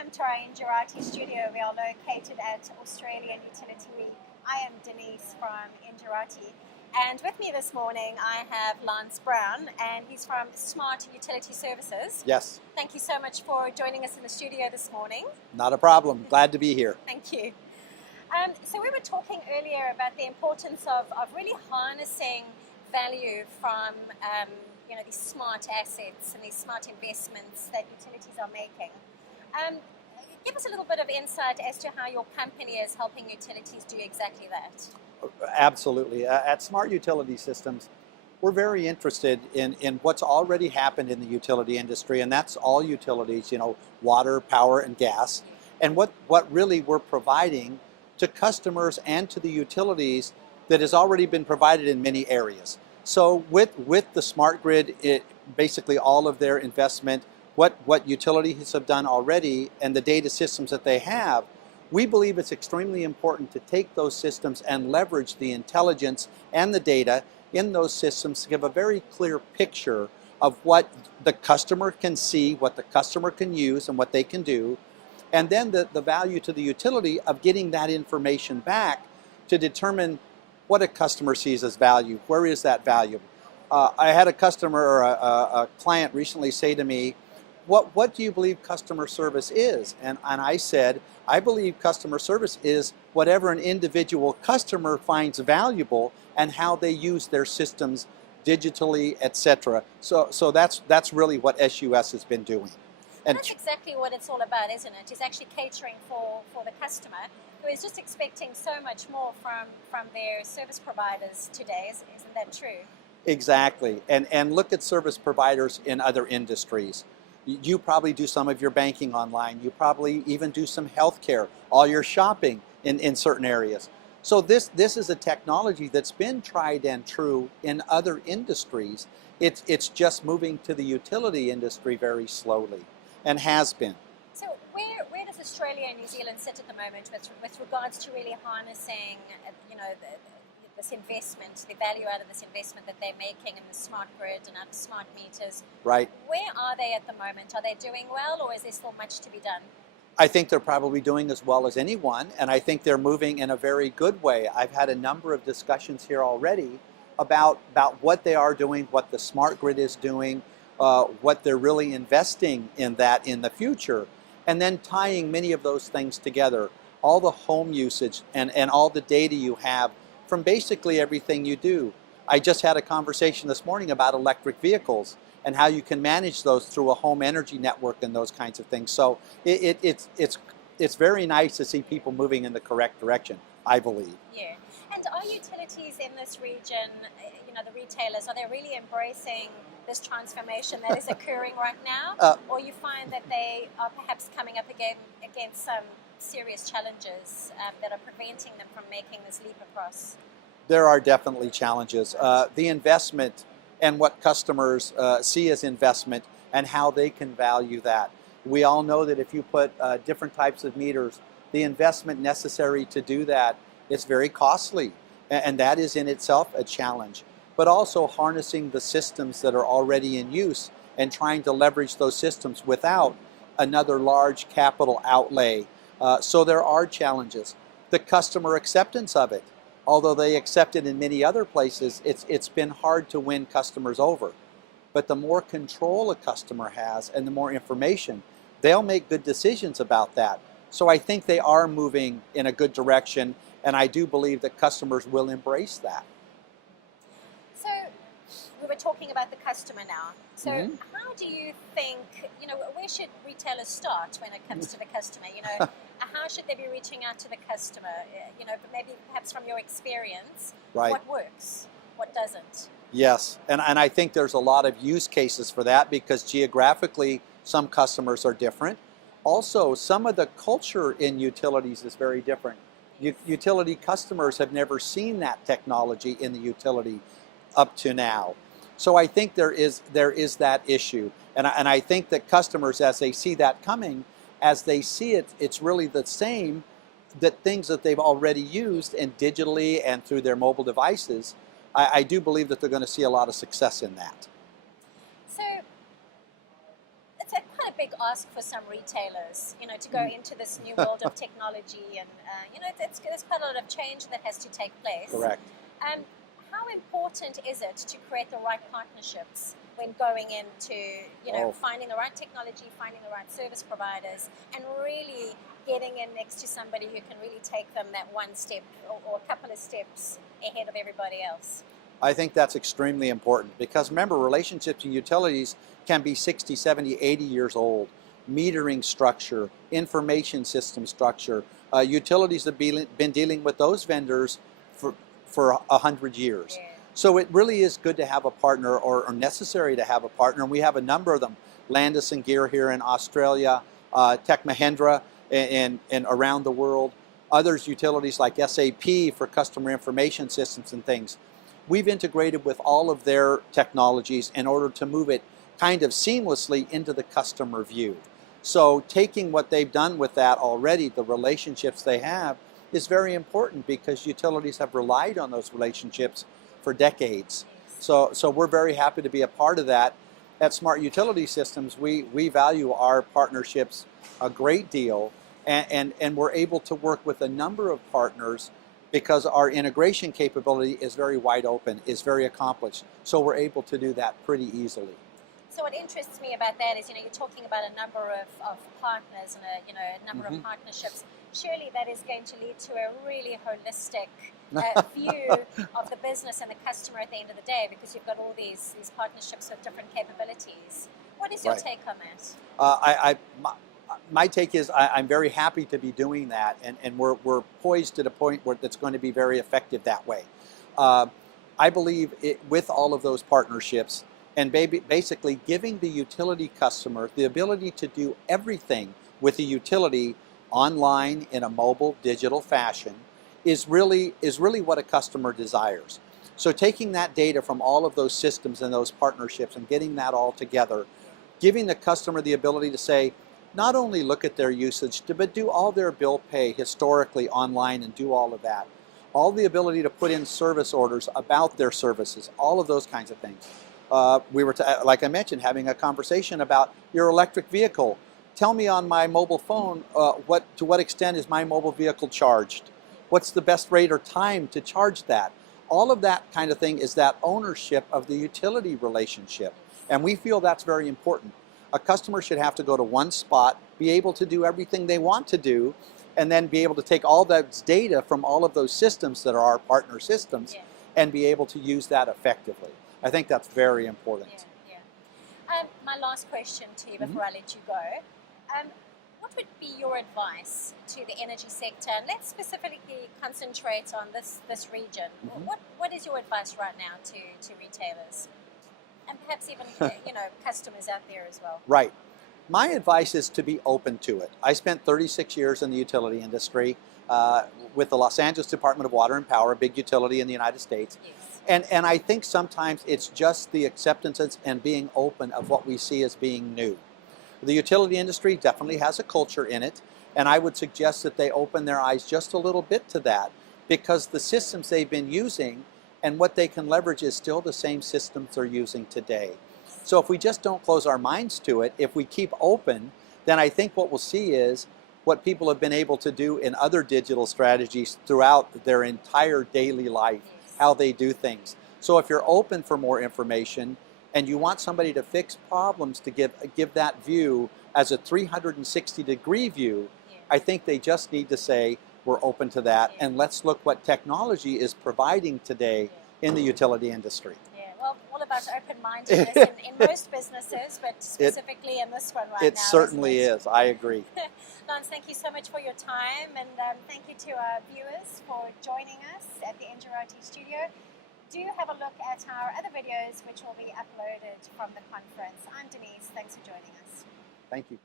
welcome to our Injurati studio. We are located at Australian Utility Week. I am Denise from Injurati, and with me this morning I have Lance Brown, and he's from Smart Utility Services. Yes. Thank you so much for joining us in the studio this morning. Not a problem. Glad to be here. Thank you. So we were talking earlier about the importance of really harnessing value from these smart assets and these smart investments that utilities are making. Give us a little bit of insight as to how your company is helping utilities do exactly that. Absolutely. At Smart Utility Systems, we're very interested in what's already happened in the utility industry, and that's all utilities, water, power, and gas. And what really we're providing to customers and to the utilities that has already been provided in many areas. So with the smart grid, basically all of their investment, what utilities have done already and the data systems that they have, we believe it's extremely important to take those systems and leverage the intelligence and the data in those systems to give a very clear picture of what the customer can see, what the customer can use, and what they can do. And then the value to the utility of getting that information back to determine what a customer sees as value. Where is that value? I had a customer or a client recently say to me, what do you believe customer service is? And I said, I believe customer service is whatever an individual customer finds valuable and how they use their systems digitally, etc. So that's really what SUS has been doing. And that's exactly what it's all about, isn't it? It's actually catering for the customer who is just expecting so much more from their service providers today. Isn't that true? Exactly. And look at service providers in other industries. You probably do some of your banking online. You probably even do some healthcare, all your shopping in certain areas. So this is a technology that's been tried and true in other industries. It's just moving to the utility industry very slowly, and has been. So where does Australia and New Zealand sit at the moment with regards to really harnessing this investment, the value out of this investment that they're making in the smart grid and other smart meters? Right. Where are they at the moment? Are they doing well, or is there still much to be done? I think they're probably doing as well as anyone, and I think they're moving in a very good way. I've had a number of discussions here already about what they are doing, what the smart grid is doing, what they're really investing in that in the future, and then tying many of those things together, all the home usage and all the data you have from basically everything you do. I just had a conversation this morning about electric vehicles and how you can manage those through a home energy network and those kinds of things. So it's very nice to see people moving in the correct direction, I believe. Yeah. And are utilities in this region, the retailers, are they really embracing this transformation that is occurring right now? Or you find that they are perhaps coming up against some serious challenges that are preventing them from making this leap across? There are definitely challenges. The investment and what customers see as investment and how they can value that. We all know that if you put different types of meters, the investment necessary to do that is very costly, and that is in itself a challenge. But also harnessing the systems that are already in use and trying to leverage those systems without another large capital outlay. So there are challenges. The customer acceptance of it, although they accept it in many other places, it's been hard to win customers over. But the more control a customer has and the more information, they'll make good decisions about that. So I think they are moving in a good direction, and I do believe that customers will embrace that. So we were talking about the customer now. So how do you think, where should retailers start when it comes to the customer? How should they be reaching out to the customer? Maybe perhaps from your experience, right. What works, what doesn't? Yes, and I think there's a lot of use cases for that because geographically some customers are different. Also, some of the culture in utilities is very different. Utility customers have never seen that technology in the utility up to now. So I think there is that issue. And I think that customers, as they see that coming, as they see it, it's really the same, that things that they've already used and digitally and through their mobile devices, I do believe that they're going to see a lot of success in that. So it's a quite a big ask for some retailers, to go into this new world of technology, and there's quite a lot of change that has to take place. Correct. How important is it to create the right partnerships when going into, finding the right technology, finding the right service providers, and really getting in next to somebody who can really take them that one step or a couple of steps ahead of everybody else? I think that's extremely important because remember, relationships in utilities can be 60, 70, 80 years old. Metering structure, information system structure. Utilities have been dealing with those vendors for 100 years. Yeah. So it really is good to have a partner, or necessary to have a partner, and we have a number of them. Landis+Gyr here in Australia, Tech Mahindra and around the world. Others, utilities like SAP for customer information systems and things. We've integrated with all of their technologies in order to move it kind of seamlessly into the customer view. So taking what they've done with that already, the relationships they have, is very important because utilities have relied on those relationships for decades. So we're very happy to be a part of that. At Smart Utility Systems, we value our partnerships a great deal, and we're able to work with a number of partners because our integration capability is very wide open, is very accomplished. So we're able to do that pretty easily. So what interests me about that is, you're talking about a number of partners and a number of partnerships. Surely that is going to lead to a really holistic view of the business and the customer at the end of the day, because you've got all these partnerships with different capabilities. What is your take on that? My take is I'm very happy to be doing that, and we're poised at a point where that's going to be very effective that way. I believe with all of those partnerships, and basically giving the utility customer the ability to do everything with the utility online in a mobile, digital fashion is really what a customer desires. So taking that data from all of those systems and those partnerships and getting that all together, giving the customer the ability to say, not only look at their usage, but do all their bill pay historically online and do all of that. All the ability to put in service orders about their services, all of those kinds of things. We were, like I mentioned, having a conversation about your electric vehicle. Tell me on my mobile phone, to what extent is my mobile vehicle charged? What's the best rate or time to charge that? All of that kind of thing is that ownership of the utility relationship. And we feel that's very important. A customer should have to go to one spot, be able to do everything they want to do, and then be able to take all that data from all of those systems that are our partner systems, and be able to use that effectively. I think that's very important. My last question to you before I let you go. What would be your advice to the energy sector? And let's specifically concentrate on this region. What is your advice right now to retailers? And perhaps even customers out there as well. Right. My advice is to be open to it. I spent 36 years in the utility industry with the Los Angeles Department of Water and Power, a big utility in the United States. And I think sometimes it's just the acceptance and being open of what we see as being new. The utility industry definitely has a culture in it, and I would suggest that they open their eyes just a little bit to that, because the systems they've been using and what they can leverage is still the same systems they're using today. So if we just don't close our minds to it, if we keep open, then I think what we'll see is what people have been able to do in other digital strategies throughout their entire daily life, how they do things. So if you're open for more information and you want somebody to fix problems, to give that view as a 360-degree view, I think they just need to say, we're open to that, and let's look what technology is providing today in the utility industry. Well, all about open-mindedness in most businesses, but specifically in this one right now. It certainly is. I agree. Lance, thank you so much for your time, and thank you to our viewers for joining us at the NJRT studio. Do have a look at our other videos, which will be uploaded from the conference. I'm Denise. Thanks for joining us. Thank you.